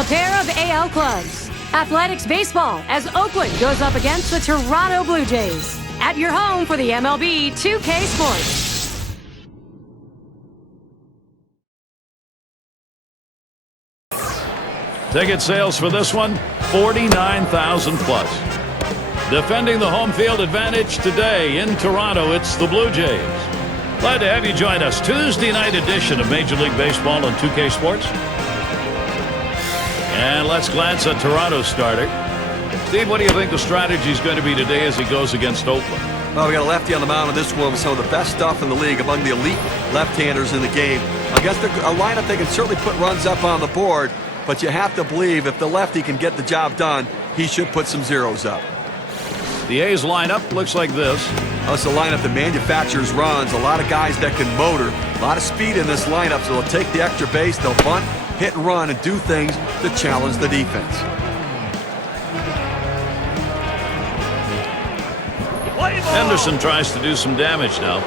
a pair of AL clubs. Athletics baseball as Oakland goes up against the Toronto Blue Jays. At your home for the MLB 2K Sports. Ticket sales for this one, 49,000 plus. Defending the home field advantage today in Toronto, it's the Blue Jays. Glad to have you join us. Tuesday night edition of Major League Baseball on 2K Sports. And let's glance at Toronto's starter. Steve, what do you think the strategy is going to be today as he goes against Oakland? Well, we got a lefty on the mound in this one with some of the best stuff in the league, among the elite left-handers in the game. Against a lineup that can certainly put runs up on the board, but you have to believe if the lefty can get the job done, he should put some zeros up. The A's lineup looks like this. It's a lineup that manufactures runs, a lot of guys that can motor, a lot of speed in this lineup, so they'll take the extra base, they'll bunt, hit and run, and do things to challenge the defense. Henderson tries to do some damage now.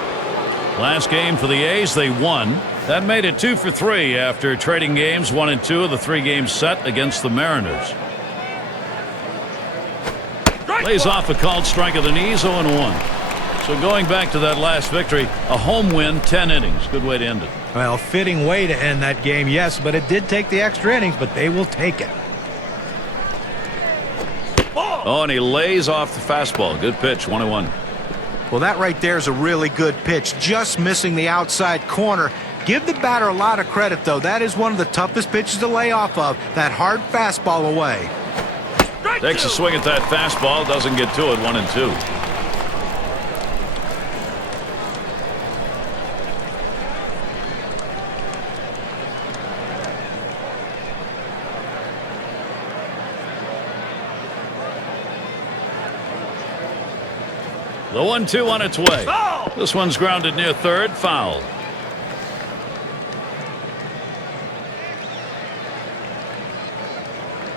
Last game for the A's, they won. That made it 2 for 3 after trading games 1 and 2 of the 3 games set against the Mariners. Lays off a called strike of the knees, 0-1. So going back to that last victory, a home win, 10 innings. Good way to end it. Well, fitting way to end that game, yes, but it did take the extra innings, but they will take it. Oh, and he lays off the fastball. Good pitch, 1-1. Well, that right there is a really good pitch, just missing the outside corner. Give the batter a lot of credit, though. That is one of the toughest pitches to lay off of, that hard fastball away. Takes a swing at that fastball, doesn't get to it, 1-2. The 1-2 on its way. This one's grounded near third, foul.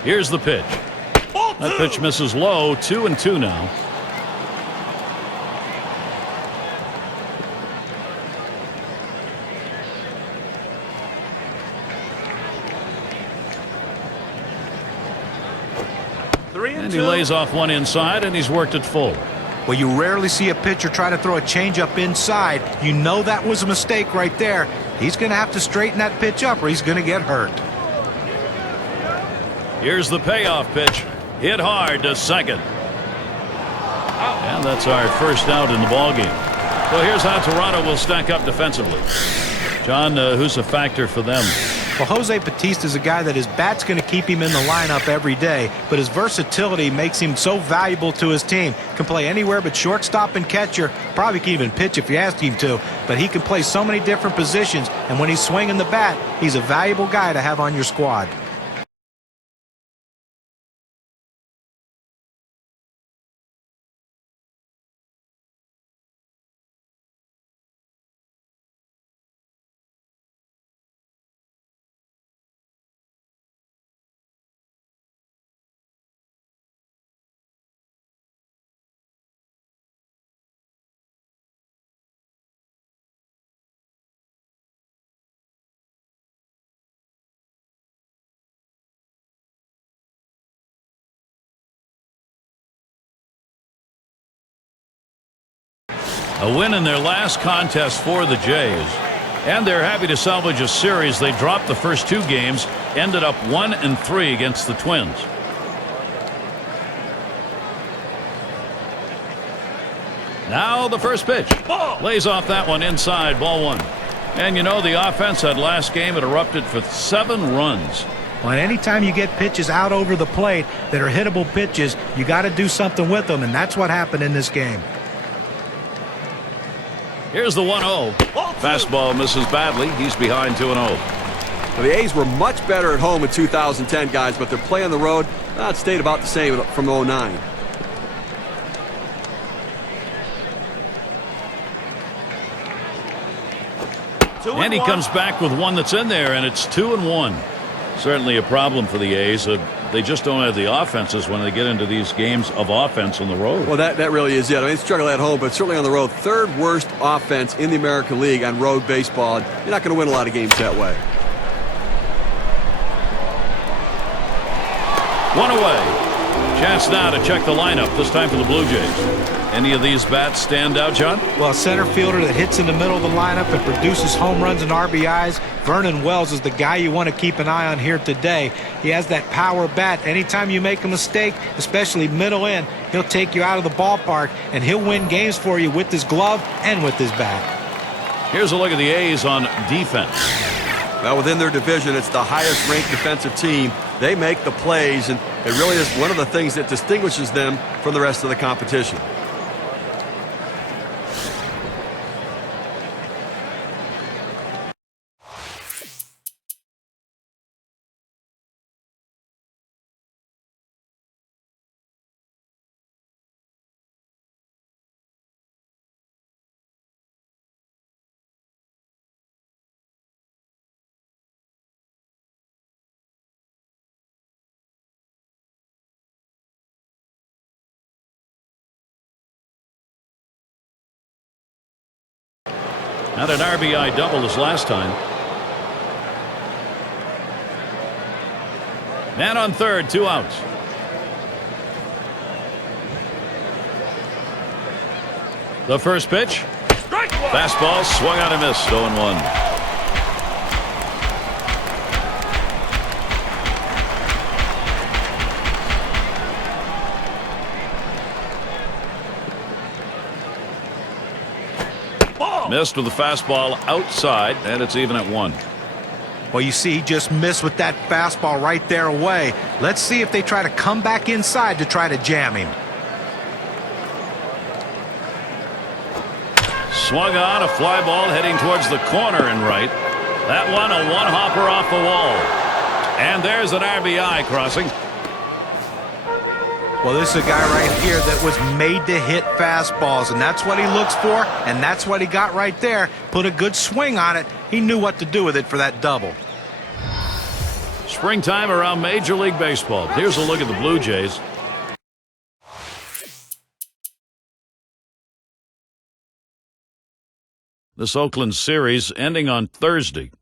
Here's the pitch. That pitch misses low, 2-2 now. And he lays off one inside, and he's worked it full. Well, you rarely see a pitcher try to throw a changeup inside. You know that was a mistake right there. He's going to have to straighten that pitch up or he's going to get hurt. Here's the payoff pitch. Hit hard to second. And that's our first out in the ballgame. So here's how Toronto will stack up defensively. John, who's a factor for them? Well, Jose Bautista's a guy that his bat's going to keep him in the lineup every day, but his versatility makes him so valuable to his team. Can play anywhere but shortstop and catcher. Probably can even pitch if you ask him to, but he can play so many different positions, and when he's swinging the bat, he's a valuable guy to have on your squad. A win in their last contest for the Jays. And they're happy to salvage a series. They dropped the first 2 games, ended up 1-3 against the Twins. Now the first pitch. Lays off that one inside, ball 1. And you know, the offense that last game, it erupted for 7 runs. Well, anytime you get pitches out over the plate that are hittable pitches, you got to do something with them, and that's what happened in this game. Here's the 1-0. Fastball misses badly. He's behind 2-0. Well, the A's were much better at home in 2010, guys, but their play on the road stayed about the same from 2009. And he comes back with one that's in there, and it's 2-1. Certainly a problem for the A's. They just don't have the offenses when they get into these games of offense on the road. Well, that really is it. I mean, they struggle at home, but certainly on the road. 3rd worst offense in the American League on road baseball. You're not going to win a lot of games that way. One away. Chance now to check the lineup, this time for the Blue Jays. Any of these bats stand out, John? Well, a center fielder that hits in the middle of the lineup and produces home runs and RBIs, Vernon Wells is the guy you want to keep an eye on here today. He has that power bat. Anytime you make a mistake, especially middle in, he'll take you out of the ballpark, and he'll win games for you with his glove and with his bat. Here's a look at the A's on defense. Well, within their division, it's the highest-ranked defensive team. They make the plays, and it really is one of the things that distinguishes them from the rest of the competition. Had an RBI double this last time. Man on third, 2 outs. The first pitch. Fastball swung on and missed. 0-1. Missed with the fastball outside, and it's even at 1. Well, you see, he just missed with that fastball right there away. Let's see if they try to come back inside to try to jam him. Swung on, a fly ball heading towards the corner and right. That one, a one-hopper off the wall. And there's an RBI crossing. Well, this is a guy right here that was made to hit fastballs, and that's what he looks for, and that's what he got right there. Put a good swing on it. He knew what to do with it for that double. Springtime around Major League Baseball. Here's a look at the Blue Jays. This Oakland series ending on Thursday.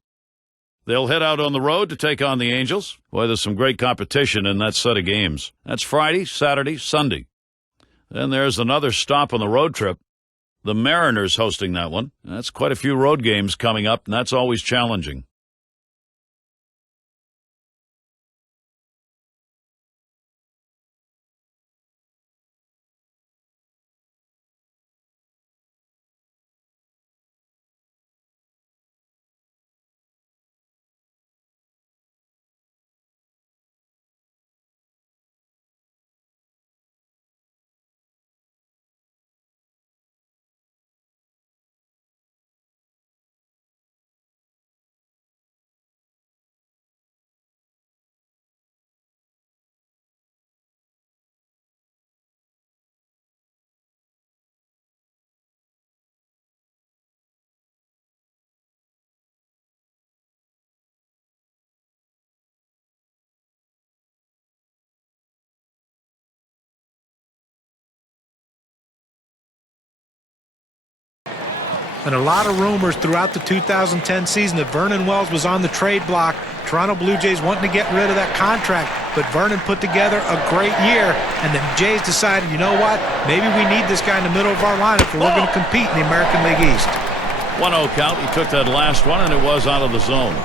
They'll head out on the road to take on the Angels. Boy, there's some great competition in that set of games. That's Friday, Saturday, Sunday. Then there's another stop on the road trip. The Mariners hosting that one. That's quite a few road games coming up, and that's always challenging. And a lot of rumors throughout the 2010 season that Vernon Wells was on the trade block. Toronto Blue Jays wanting to get rid of that contract, but Vernon put together a great year, and the Jays decided, you know what, maybe we need this guy in the middle of our lineup if we're going to compete in the American League East. 1-0 count. He took that last one, and it was out of the zone.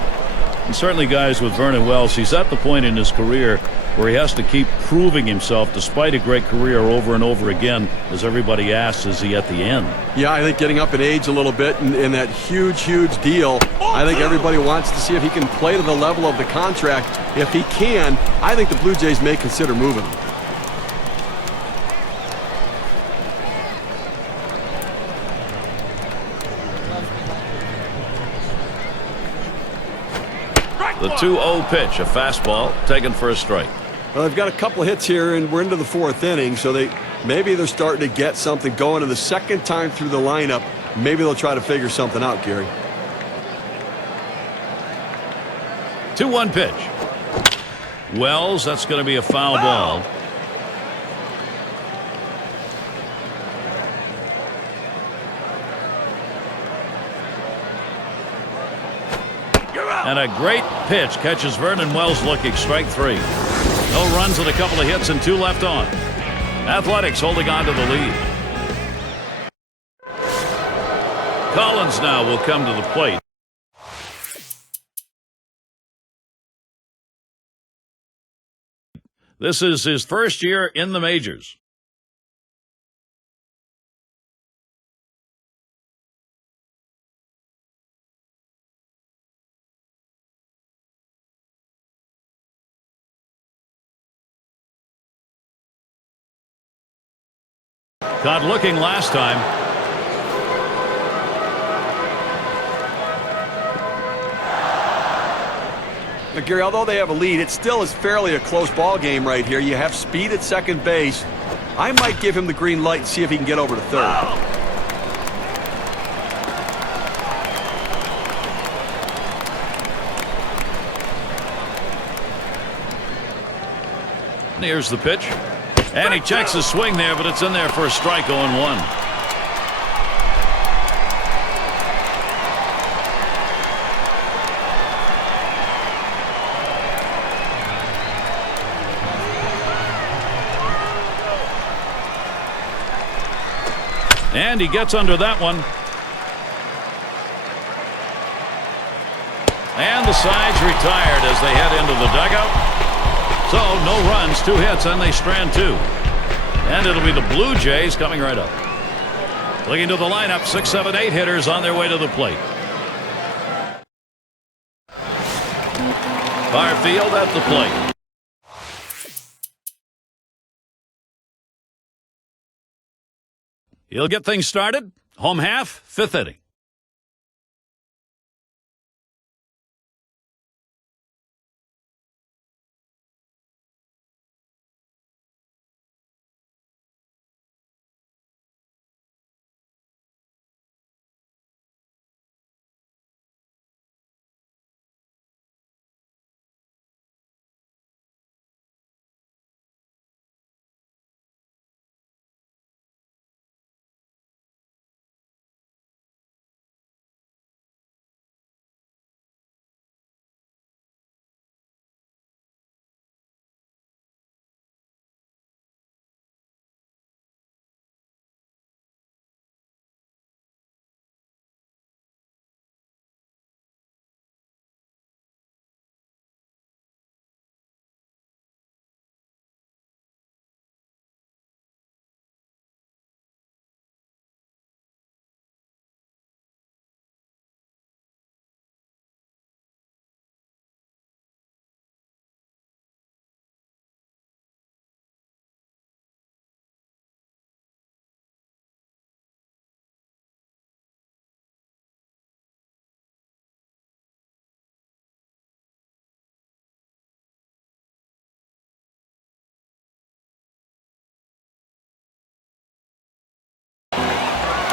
And certainly, guys, with Vernon Wells, he's at the point in his career where he has to keep proving himself despite a great career over and over again. As everybody asks, is he at the end? Yeah, I think getting up in age a little bit and that huge deal, I think everybody wants to see if he can play to the level of the contract. If he can, I think the Blue Jays may consider moving him. The 2-0 pitch, a fastball taken for a strike. Well, they've got a couple of hits here, and we're into the 4th inning, so maybe they're starting to get something going. And the second time through the lineup, maybe they'll try to figure something out, Gary. 2-1 pitch. Wells, that's going to be a foul ball. And a great pitch catches Vernon Wells looking. Strike 3. No runs and a couple of hits and 2 left on. Athletics holding on to the lead. Collins now will come to the plate. This is his first year in the majors. Caught looking last time. But Gary, although they have a lead, it still is fairly a close ball game right here. You have speed at second base. I might give him the green light and see if he can get over to third. Here's the pitch. And he checks his swing there, but it's in there for a strike, 0-1. And he gets under that one. And the side's retired as they head into the dugout. So no runs, 2 hits, and they strand 2. And it'll be the Blue Jays coming right up. Looking to the lineup, 6, 7, 8 hitters on their way to the plate. Far field at the plate. He'll get things started. Home half, 5th inning.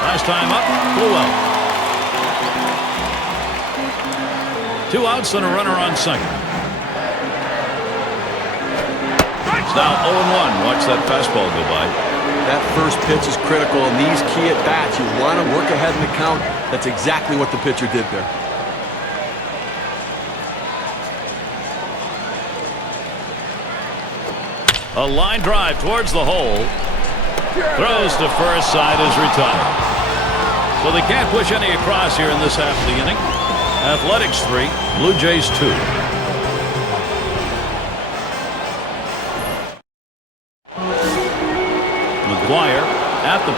Last time up, flew out. 2 outs and a runner on second. It's now 0-1. Watch that fastball go by. That first pitch is critical in these key at-bats. You want to work ahead in the count. That's exactly what the pitcher did there. A line drive towards the hole. Throws to first, side is retired. So they can't push any across here in this half of the inning. Athletics 3, Blue Jays 2. McGuire at the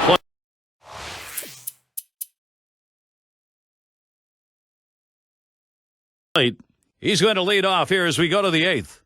plate. He's going to lead off here as we go to the 8th.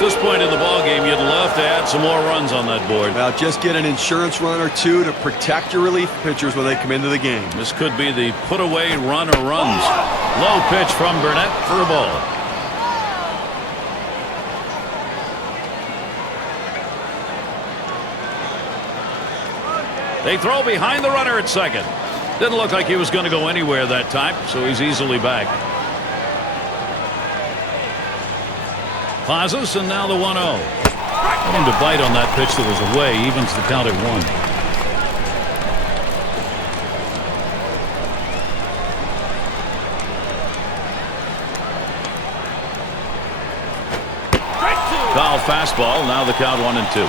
this point in the ballgame, you'd love to add some more runs on that board. Well, just get an insurance run or two to protect your relief pitchers when they come into the game. This could be the put-away run or runs. Low pitch from Burnett for a ball. They throw behind the runner at second. Didn't look like he was going to go anywhere that time, so he's easily back. Pauses, and now the 1-0. Getting to bite on that pitch that was away, evens the count at 1. Foul fastball, now the count 1-2.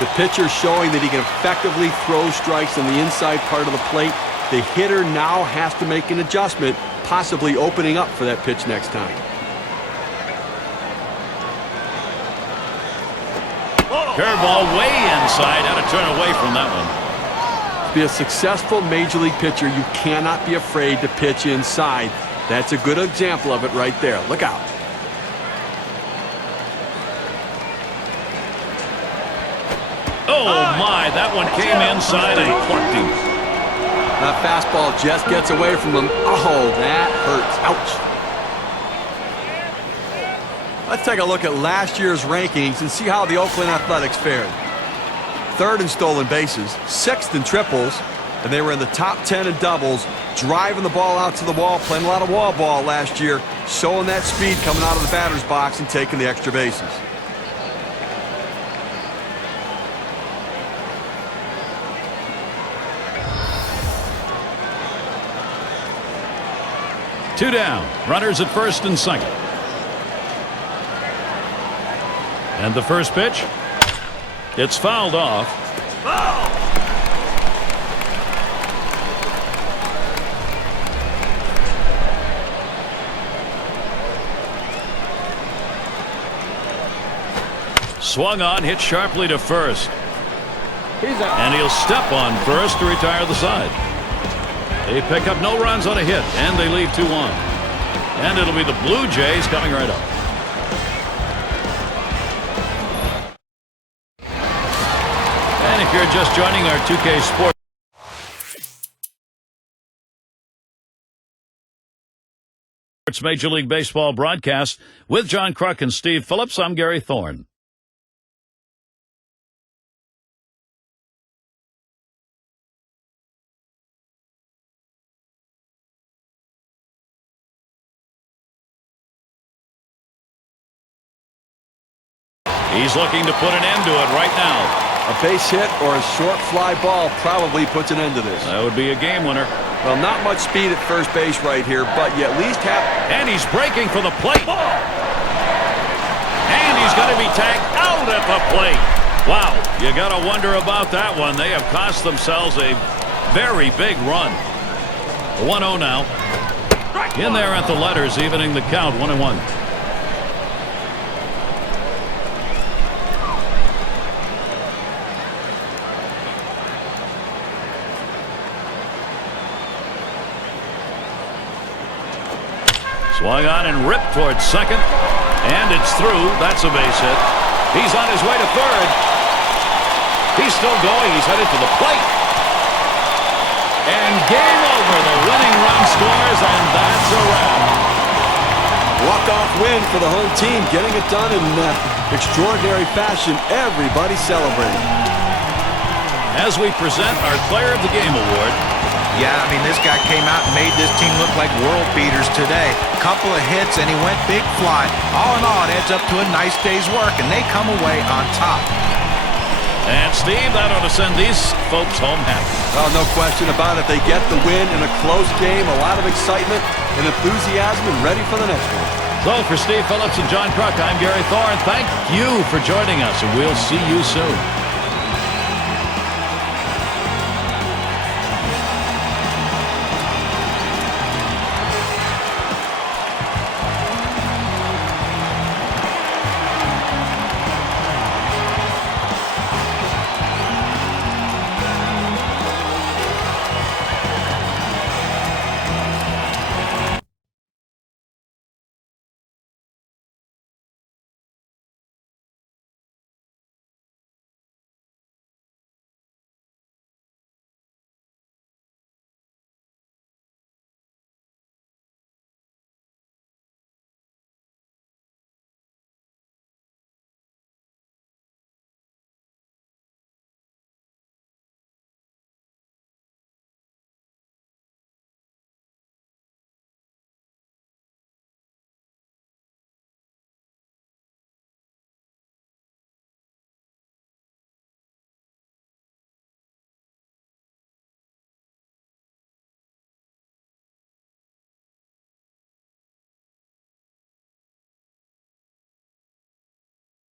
The pitcher showing that he can effectively throw strikes on the inside part of the plate. The hitter now has to make an adjustment, possibly opening up for that pitch next time. Curveball way inside. Had to turn away from that one. To be a successful major league pitcher, you cannot be afraid to pitch inside. That's a good example of it right there. Look out. Oh, my. That one came inside and plucked him. That fastball just gets away from him. Oh, that hurts. Ouch. Let's take a look at last year's rankings and see how the Oakland Athletics fared. 3rd in stolen bases, 6th in triples, and they were in the top 10 in doubles, driving the ball out to the wall, playing a lot of wall ball last year, showing that speed coming out of the batter's box and taking the extra bases. Two down. Runners at first and second. And the first pitch. It's fouled off. Swung on, hit sharply to first. And he'll step on first to retire the side. They pick up no runs on a hit, and they leave 2 on. And it'll be the Blue Jays coming right up. And if you're just joining our 2K Sports Major League Baseball broadcast with John Kruk and Steve Phillips, I'm Gary Thorne. He's looking to put an end to it right now. A base hit or a short fly ball probably puts an end to this. That would be a game winner. Well, not much speed at first base right here, but you at least have... And he's breaking for the plate. And he's going to be tagged out at the plate. Wow, you got to wonder about that one. They have cost themselves a very big run. 1-0 now. In there at the letters, evening the count, 1-1. Swung on and ripped towards second. And it's through. That's a base hit. He's on his way to third. He's still going. He's headed to the plate. And game over. The winning run scores, and that's a wrap. Walk-off win for the home team. Getting it done in extraordinary fashion. Everybody celebrating. As we present our Player of the Game award. Yeah, I mean, this guy came out and made this team look like world beaters today. Couple of hits, and he went big fly. All in all, it adds up to a nice day's work, and they come away on top. And, Steve, that ought to send these folks home happy. Well, no question about it. They get the win in a close game, a lot of excitement and enthusiasm, and ready for the next one. So, for Steve Phillips and John Kruk, I'm Gary Thorne. Thank you for joining us, and we'll see you soon.